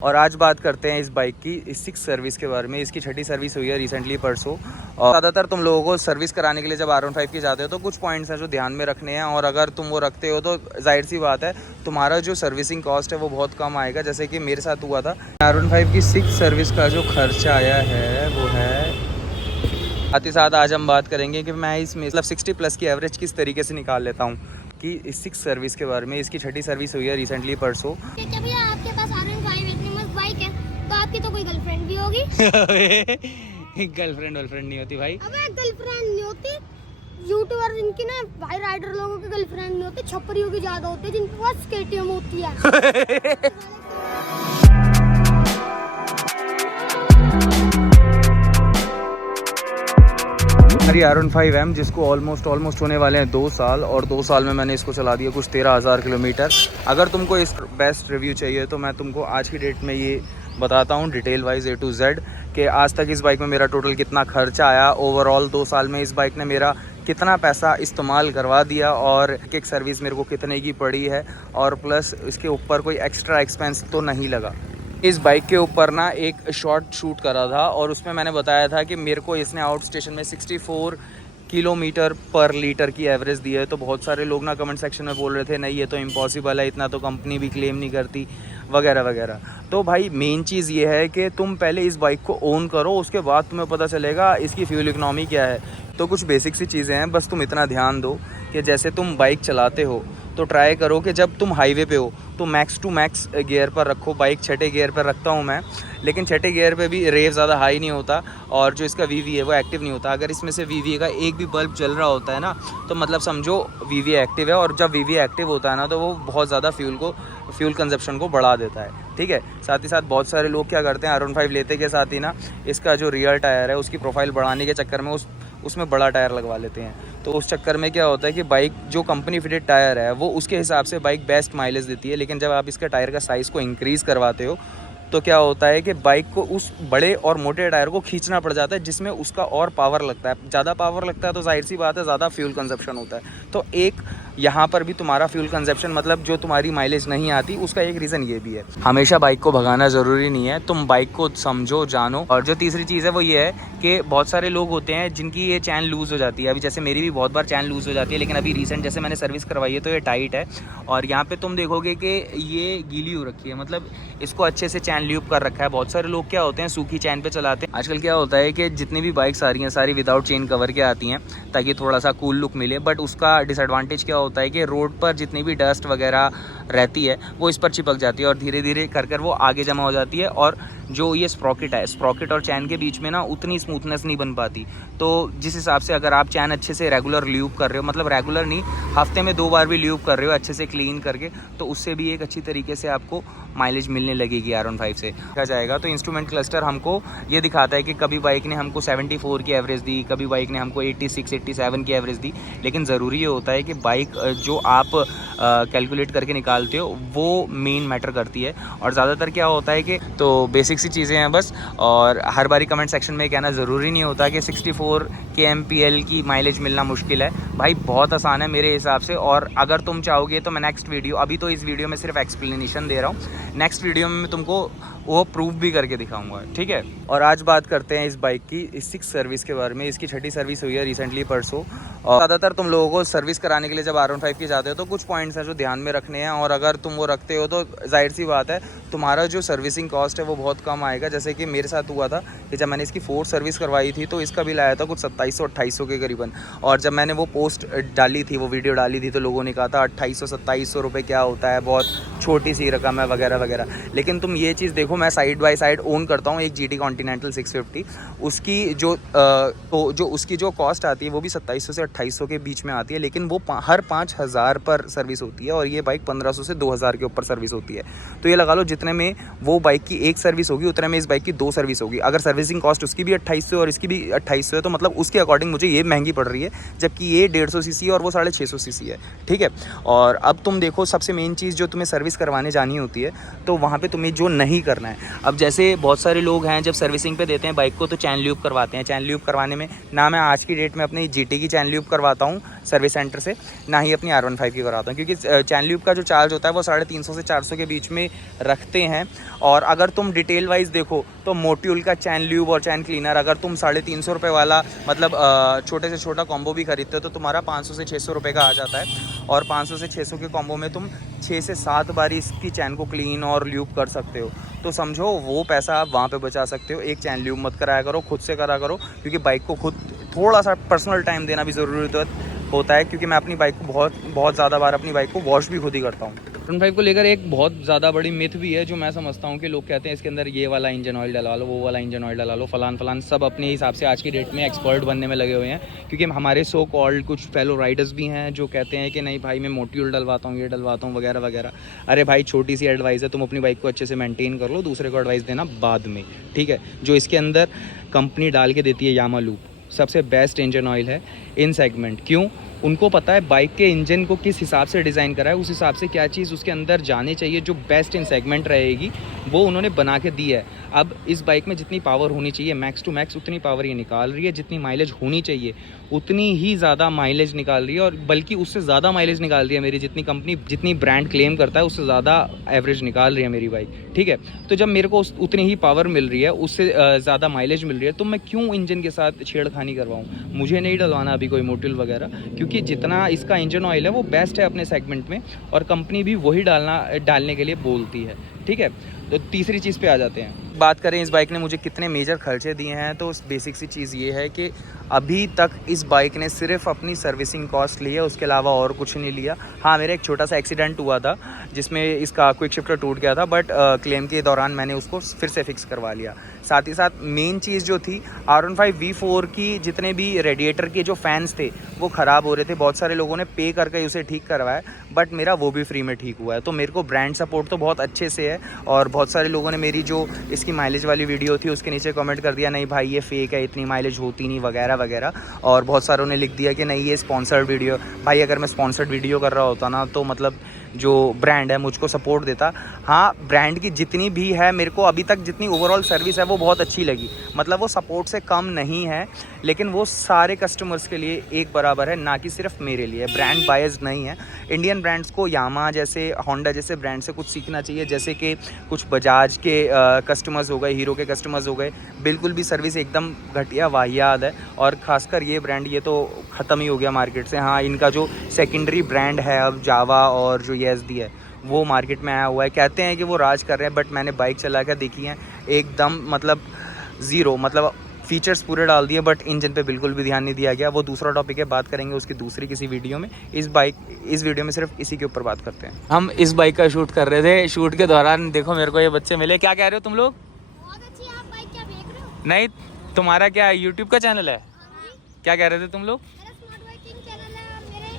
और आज बात करते हैं इस बाइक की इस 6 सर्विस के बारे में। इसकी 6ठी सर्विस हुई है रिसेंटली परसों। और ज़्यादातर तुम लोगों को सर्विस कराने के लिए जब R15 की जाते हो तो कुछ पॉइंट्स हैं जो ध्यान में रखने हैं, और अगर तुम वो रखते हो तो जाहिर सी बात है तुम्हारा जो सर्विसिंग कॉस्ट है वो बहुत कम आएगा, जैसे कि मेरे साथ हुआ था। R15 की 6 सर्विस का जो खर्चा आया है वो है। साथ ही साथ आज हम बात करेंगे कि मैं इसमें मतलब 60 प्लस की एवरेज किस तरीके से निकाल लेता हूँ कि इस 6 सर्विस के बारे में। इसकी 6ठी सर्विस हुई है रिसेंटली परसों। आपके पास R15 इतनी मस्त बाइक है तो आपकी तो कोई गर्लफ्रेंड भी होगी। गर्लफ्रेंड नहीं होती भाई। अबे गर्लफ्रेंड नहीं होती, यूट्यूबर जिनकी ना भाई राइडर लोगों की गर्लफ्रेंड नहीं होती, छपरियों की ज्यादा होती है जिनके पास केटीएम होती है। हमारी R15M जिसको ऑलमोस्ट होने वाले हैं 2 साल, और 2 साल में मैंने इसको चला दिया कुछ 13,000 किलोमीटर। अगर तुमको इस बेस्ट रिव्यू चाहिए तो मैं तुमको आज की डेट में ये बताता हूँ detail wise A to Z कि आज तक इस बाइक में मेरा टोटल कितना खर्चा आया, ओवरऑल 2 साल में इस बाइक ने मेरा कितना पैसा इस्तेमाल करवा दिया, और एक सर्विस मेरे को कितने की पड़ी है, और प्लस इसके ऊपर कोई एक्स्ट्रा एक्सपेंस तो नहीं लगा। इस बाइक के ऊपर ना एक शॉट शूट करा था और उसमें मैंने बताया था कि मेरे को इसने आउट स्टेशन में 64 किलोमीटर पर लीटर की एवरेज दी है। तो बहुत सारे लोग ना कमेंट सेक्शन में बोल रहे थे नहीं ये तो इम्पॉसिबल है, इतना तो कंपनी भी क्लेम नहीं करती वगैरह वगैरह। तो भाई मेन चीज़ ये है कि तुम पहले इस बाइक को ओन करो, उसके बाद तुम्हें पता चलेगा इसकी फ्यूल इकनॉमी क्या है। तो कुछ बेसिक सी चीज़ें हैं, बस तुम इतना ध्यान दो कि जैसे तुम बाइक चलाते हो तो ट्राई करो कि जब तुम हाईवे पे हो तो मैक्स टू मैक्स गियर पर रखो। बाइक 6ठे गियर पर रखता हूँ मैं, लेकिन 6ठे गियर पे भी रेव ज़्यादा हाई नहीं होता, और जो इसका VV है वो एक्टिव नहीं होता। अगर इसमें से VV का एक भी बल्ब जल रहा होता है ना तो मतलब समझो VV एक्टिव है, और जब VV एक्टिव होता है ना तो वो बहुत ज़्यादा फ्यूल कंजप्शन को बढ़ा देता है। ठीक है, साथ ही साथ बहुत सारे लोग क्या करते हैं R15 लेते के साथ ही ना इसका जो रियर टायर है उसकी प्रोफाइल बढ़ाने के चक्कर में उसमें बड़ा टायर लगवा लेते हैं। तो उस चक्कर में क्या होता है कि बाइक जो कंपनी फिटेड टायर है वो उसके हिसाब से बाइक बेस्ट माइलेज देती है, लेकिन जब आप इसके टायर का साइज़ को इंक्रीज़ करवाते हो तो क्या होता है कि बाइक को उस बड़े और मोटे टायर को खींचना पड़ जाता है, जिसमें उसका और पावर लगता है। ज़्यादा पावर लगता है तो जाहिर सी बात है ज़्यादा फ्यूल कंजप्शन होता है। तो एक यहाँ पर भी तुम्हारा फ्यूल कंजप्शन मतलब जो तुम्हारी माइलेज नहीं आती उसका एक रीज़न ये भी है। हमेशा बाइक को भगाना ज़रूरी नहीं है, तुम बाइक को समझो जानो। और जो तीसरी चीज़ है वो ये है कि बहुत सारे लोग होते हैं जिनकी ये चैन लूज़ हो जाती है। अभी जैसे मेरी भी बहुत बार चैन लूज़ हो जाती है, लेकिन अभी रिसेंट जैसे मैंने सर्विस करवाई है तो ये टाइट है, और यहाँ पे तुम देखोगे कि ये गीली हो रखी है, मतलब इसको अच्छे से चैन ल्यूब कर रखा है। बहुत सारे लोग क्या होते हैं सूखी चैन पे चलाते हैं। आजकल क्या होता है कि जितनी भी बाइक्स आ रही हैं सारी विदाउट चेन कवर के आती हैं ताकि थोड़ा सा कूल लुक मिले, बट उसका डिसएडवांटेज क्या होता है कि रोड पर जितनी भी डस्ट वगैरह रहती है वो इस पर चिपक जाती है और धीरे धीरे कर वो आगे जमा हो जाती है, और जो ये स्प्रॉकेट है, स्प्रॉकेट और चैन के बीच में ना उतनी स्मूथनेस नहीं बन पाती। तो जिस हिसाब से अगर आप चैन अच्छे से रेगुलर ल्यूब कर रहे हो, मतलब रेगुलर नहीं, हफ्ते में 2 बार भी ल्यूब कर रहे हो अच्छे से क्लीन करके, तो उससे भी एक अच्छी तरीके से आपको माइलेज मिलने लगेगी R15 से। देखा जाएगा तो इंस्ट्रूमेंट क्लस्टर हमको ये दिखाता है कि कभी बाइक ने हमको 74 की एवरेज दी, कभी बाइक ने हमको 86 87 की एवरेज दी, लेकिन ज़रूरी ये होता है कि बाइक जो आप कैलकुलेट करके निकालते हो वो मेन मैटर करती है। और ज़्यादातर क्या होता है कि तो बेसिक सी चीज़ें हैं बस, और हर बारी कमेंट सेक्शन में कहना ज़रूरी नहीं होता कि 64 kmpl की माइलेज मिलना मुश्किल है। भाई बहुत आसान है मेरे हिसाब से, और अगर तुम चाहोगे तो मैं नेक्स्ट वीडियो, अभी तो इस वीडियो में सिर्फ एक्सप्लेनेशन दे रहा हूँ, नेक्स्ट वीडियो में मैं तुमको वो प्रूफ भी करके दिखाऊंगा। ठीक है, और आज बात करते हैं इस बाइक की इस 6 सर्विस के बारे में। इसकी 6ठी सर्विस हुई है रिसेंटली परसों। और ज़्यादातर तुम लोगों को सर्विस कराने के लिए जब R15 की जाते हो तो कुछ पॉइंट्स हैं जो ध्यान में रखने हैं, और अगर तुम वो रखते हो तो जाहिर सी बात है तुम्हारा जो सर्विसिंग कॉस्ट है वो बहुत कम आएगा। जैसे कि मेरे साथ हुआ था कि जब मैंने इसकी 4 सर्विस करवाई थी तो इसका बिल आया था कुछ 2700-2800 के करीबन, और जब मैंने वो पोस्ट डाली थी, वो वीडियो डाली थी, तो लोगों ने कहा था 2800-2700 रुपये क्या होता है, बहुत छोटी सी रकम है वगैरह वगैरह। लेकिन तुम ये चीज़ देखो, मैं साइड बाय साइड ओन करता हूँ एक GT कॉन्टिनेंटल 650, उसकी उसकी जो कॉस्ट आती है वो भी 2700 से 2800 के बीच में आती है, लेकिन वो हर 5000 पर सर्विस होती है, और ये बाइक 1500 से 2000 के ऊपर सर्विस होती है। तो ये लगा लो जितने में वो बाइक की एक सर्विस होगी उतने में इस बाइक की 2 सर्विस होगी। अगर सर्विसिंग कॉस्ट उसकी भी 2800 और इसकी भी 2800 है तो मतलब उसके अकॉर्डिंग मुझे ये महंगी पड़ रही है, जबकि ये 150 सीसी और वो 650 सीसी है। ठीक है, और अब तुम देखो सबसे मेन चीज़ जो तुम्हें सर्विस करवाने जानी होती है तो वहाँ पर तुम्हें जो नहीं करना करना है। अब जैसे बहुत सारे लोग हैं जब सर्विसिंग पे देते हैं बाइक को तो चैन ल्यूब करवाते हैं। चैन ल्यूब करवाने में ना मैं आज की डेट में अपनी GT की चैन ल्यूब करवाता हूँ सर्विस सेंटर से, ना ही अपनी R15 की कराता हूँ, क्योंकि चैन ल्यूब का जो चार्ज होता है वो 350 से 400 के बीच में रखते हैं। और अगर तुम डिटेल वाइज देखो तो मोट्यूल का चैन ल्यूब और चैन क्लीनर अगर तुम 350 रुपये वाला मतलब छोटे से छोटा कॉम्बो भी खरीदते हो तो तुम्हारा 500 से 600 रुपये का आ जाता है। और 500 से 600 के कॉम्बो में तुम 6 से 7 बार इसकी चैन को क्लीन और ल्यूब कर सकते हो। तो समझो वो पैसा आप वहाँ पे बचा सकते हो। एक चैन ल्यूब मत कराया करो, खुद से करा करो, क्योंकि बाइक को खुद थोड़ा सा पर्सनल टाइम देना भी ज़रूरी होता है। क्योंकि मैं अपनी बाइक को बहुत ज़्यादा बार अपनी बाइक को वॉश भी खुद ही करता हूँ। R15 को लेकर एक बहुत ज़्यादा बड़ी मिथ भी है जो मैं समझता हूँ कि लोग कहते हैं इसके अंदर ये वाला इंजन ऑयल डलवा लो, वो वाला इंजन ऑयल डला लो, फलान सब अपने हिसाब से आज की डेट में एक्सपर्ट बनने में लगे हुए हैं। क्योंकि हमारे सो कॉल्ड कुछ फेलो राइडर्स भी हैं जो कहते हैं कि नहीं भाई मैं मोट्यूल डलवाता हूँ, ये डलवाता हूँ वगैरह वगैरह। अरे भाई छोटी सी एडवाइस है, तुम अपनी बाइक को अच्छे से मेंटेन कर लो, दूसरे को एडवाइस देना बाद में, ठीक है। जो इसके अंदर कंपनी डाल के देती है यामा लूप, सबसे बेस्ट इंजन ऑयल है इन सेगमेंट। क्यों? उनको पता है बाइक के इंजन को किस हिसाब से डिज़ाइन करा है, उस हिसाब से क्या चीज़ उसके अंदर जानी चाहिए जो बेस्ट इन सेगमेंट रहेगी, वो उन्होंने बना के दी है। अब इस बाइक में जितनी पावर होनी चाहिए मैक्स टू मैक्स उतनी पावर ये निकाल रही है, जितनी माइलेज होनी चाहिए उतनी ही ज़्यादा माइलेज निकाल रही है, और बल्कि उससे ज़्यादा माइलेज निकाल रही है मेरी। जितनी ब्रांड क्लेम करता है उससे ज़्यादा एवरेज निकाल रही है मेरी बाइक, ठीक है। तो जब मेरे को उतनी ही पावर मिल रही है, उससे ज़्यादा माइलेज मिल रही है, तो मैं क्यों इंजन के साथ छेड़खानी करवाऊँ? मुझे नहीं डलवाना अभी कोई मोटिल वगैरह, क्योंकि जितना इसका इंजन ऑयल है वो बेस्ट है अपने सेगमेंट में, और कंपनी भी वही डालने के लिए बोलती है, ठीक है। तो तीसरी चीज़ पे आ जाते हैं। बात करें इस बाइक ने मुझे कितने मेजर खर्चे दिए हैं, तो बेसिक सी चीज़ ये है कि अभी तक इस बाइक ने सिर्फ अपनी सर्विसिंग कॉस्ट ली है, उसके अलावा और कुछ नहीं लिया। हाँ, मेरा एक छोटा सा एक्सीडेंट हुआ था जिसमें इसका क्विक शिफ्टर टूट गया था, बट क्लेम के दौरान मैंने उसको फिर से फिक्स करवा लिया। साथ ही साथ मेन चीज़ जो थी R15 V4 की, जितने भी रेडिएटर के जो फैंस थे वो ख़राब हो रहे थे, बहुत सारे लोगों ने पे करके उसे ठीक करवाया, बट मेरा वो भी फ्री में ठीक हुआ है। तो मेरे को ब्रांड सपोर्ट तो बहुत अच्छे से है। और बहुत सारे लोगों ने मेरी जो इसकी माइलेज वाली वीडियो थी उसके नीचे कमेंट कर दिया नहीं भाई ये फेक है, इतनी माइलेज होती नहीं वगैरह वगैरह। और बहुत सारों ने लिख दिया कि नहीं ये स्पॉन्सर्ड वीडियो। भाई अगर मैं स्पॉन्सर्ड वीडियो कर रहा होता ना तो मतलब जो ब्रांड है मुझको सपोर्ट देता। हाँ, ब्रांड की जितनी भी है मेरे को अभी तक जितनी ओवरऑल सर्विस है वो बहुत अच्छी लगी, मतलब वो सपोर्ट से कम नहीं है, लेकिन वो सारे कस्टमर्स के लिए एक बराबर है, ना कि सिर्फ मेरे लिए। ब्रांड बायस्ड नहीं है। इंडियन ब्रांड्स को यामा जैसे, होंडा जैसे ब्रांड से कुछ सीखना चाहिए, जैसे कि कुछ बजाज के कस्टमर्स हो गए, हीरो के कस्टमर्स हो गए, बिल्कुल भी सर्विस एकदम घटिया वाहियात है। और ख़ासकर ये ब्रांड ये तो ख़त्म ही हो गया मार्केट से। हाँ, इनका जो सेकेंडरी ब्रांड है अब जावा और जो ESD है वो मार्केट में आया हुआ है। कहते हैं कि वो राज कर रहे हैं, बट मैंने बाइक चला कर देखी है एकदम मतलब ज़ीरो, मतलब फीचर्स पूरे डाल दिए बट इंजन पे बिल्कुल भी ध्यान नहीं दिया गया। वो दूसरा टॉपिक है, बात करेंगे उसकी दूसरी किसी वीडियो में। इस वीडियो में सिर्फ इसी के ऊपर बात करते हैं। हम इस बाइक का शूट कर रहे थे, शूट के दौरान देखो मेरे को ये बच्चे मिले। क्या कह रहे हो तुम लोग? बहुत अच्छी आप बाइक क्या देख रहे हो? नहीं, तुम्हारा क्या YouTube का चैनल है? क्या कह रहे थे तुम लोग? मेरा स्मार्ट बाइकिंग चैनल है और मेरे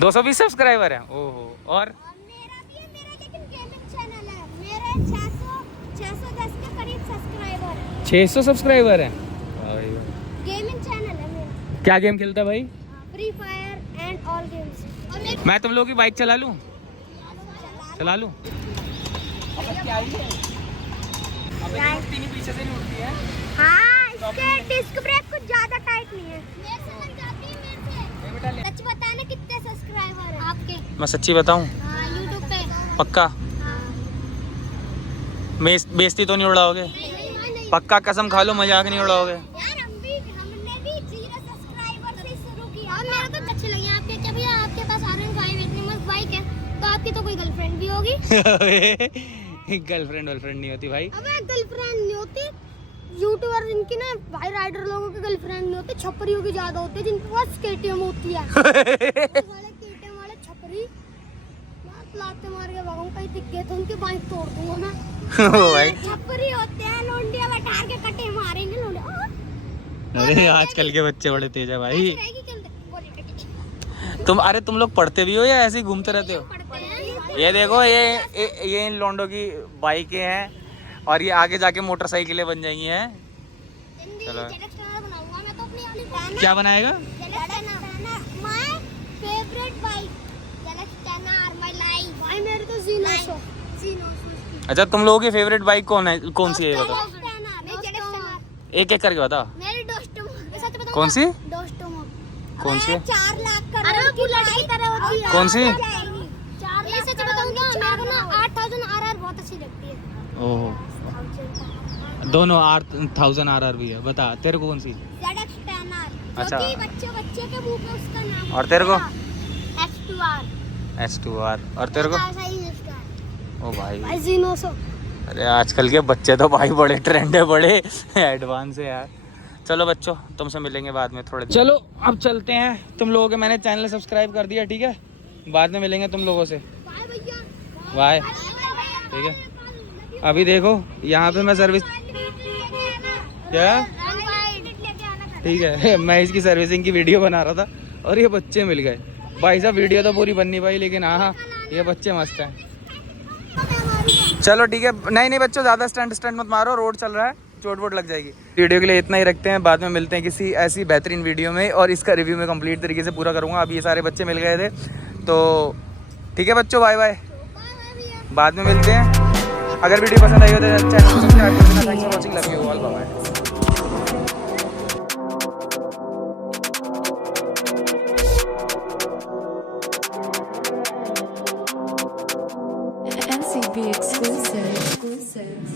220 सब्सक्राइबर हैं। ओहो। और मेरा भी है, मेरा लेकिन गेमिंग चैनल है। मेरे 610 के करीब सब्सक्राइबर है। 600 सब्सक्राइबर हैं। गेमिंग चैनल है मेरा। क्या गेम खेलता है भाई? Free fire and all games. और मैं तुम लोगों की बाइक चला लूं? चला लूं? पीछे से नहीं उठती है। हाँ, इसके डिस्क ब्रेक कुछ ज्यादा टाइट नहीं है। मेरे से लग जाती है मेरे से। सच बताना कितने सब्सक्राइबर हैं आपके? मैं सच्ची बताऊं? हाँ, YouTube पे। पक्का? हाँ। बेइज्जती तो नहीं उड़ाओगे? नहीं। पक्का कसम खा लो, मजाक नहीं उड़ाओगे? यार हमने भी 0 सब्सक्राइबर से शुरू किया। और मेरे को अच्छे लगे आपके। क्या भैया आपके पास R15 इतनी मस्त बाइक है तो आपकी तो कोई गर्लफ्रेंड भी होगी? गर्लफ्रेंड नहीं होती भाई। अबे गर्लफ्रेंड नहीं होती, यूट्यूबर जिनकी ना भाई राइडर लोगों की गर्लफ्रेंड नहीं होती, छपरियों की ज्यादा होती है जिनके पास KTM होती है। वाले KTM वाले छपरी लाते मार के भागूं, कहीं दिख गए तो उनकी बाइक तोड़ दूंगा मैं। भाई छपरी होते हैं, लोंडिया बैठा के कटे मारेंगे लोंडिया। अरे आजकल के बच्चे बड़े तेज है भाई। रहेगी क्या? तुम लोग पढ़ते भी हो या ऐसे ही घूमते रहते हो? पढ़ते हैं। ये देखो ये इन लोंडों की बाइकें हैं और ये आगे जाके मोटरसाइकिलें बन जाएंगी हैं। चलो। बनाऊंगा मैं तो अपनी वाली। क्या बनाएगा? My favourite bike, Galaxy 10R, my life. भाई मेरे तो जीनोसो अच्छा तुम लोगों की फेवरेट बाइक कौन है, कौन सी है ये बताओ? एक एक करके बता। मेरी डोस्टोमो, सच बताऊं कौन सी? डोस्टोमो। कौन सी है? 4 लाख का। अरे बुलेट की तरह होती है। कौन सी? 4 लाख। सच बताऊं ना, मेरे को ना 8000 आरआर बहुत अच्छी लगती है। ओह दोनों 8000 RR भी है। बता तेरे को कौन सी? ZX10R। अच्छा। बच्चे के मुंह पे उसका नाम। और तेरे को? H2R। H2R। और तेरे को? ऐसा ही है इसका। ओ भाई भाई Xenos। अरे आजकल के बच्चे तो भाई बड़े ट्रेंड है, बड़े एडवांस है यार। चलो बच्चों तुमसे मिलेंगे बाद में थोड़े। चलो अब चलते हैं, तुम लोगों के मैंने चैनल सब्सक्राइब कर दिया, ठीक है? बाद में मिलेंगे तुम लोगों से। बाय भैया। बाय। ठीक है अभी देखो यहाँ पे मैं सर्विस क्या, ठीक है मैं इसकी सर्विसिंग की वीडियो बना रहा था और ये बच्चे मिल गए। भाई साहब वीडियो तो पूरी बननी भाई, लेकिन हाँ ये बच्चे मस्त हैं। चलो ठीक है, नहीं बच्चों ज़्यादा स्टंट मत मारो, रोड चल रहा है, चोट वोट लग जाएगी। वीडियो के लिए इतना ही रखते हैं, बाद में मिलते हैं किसी ऐसी बेहतरीन वीडियो में और इसका रिव्यू मैं कंप्लीट तरीके से पूरा करूँगा। अब ये सारे बच्चे मिल गए थे तो ठीक है बच्चों, बाय बाय, बाद में मिलते हैं। अगर वीडियो पसंद आई हो तो चैनल को सब्सक्राइब कर देना। Thanks for watching, love you all, bye bye. NCB exclusive.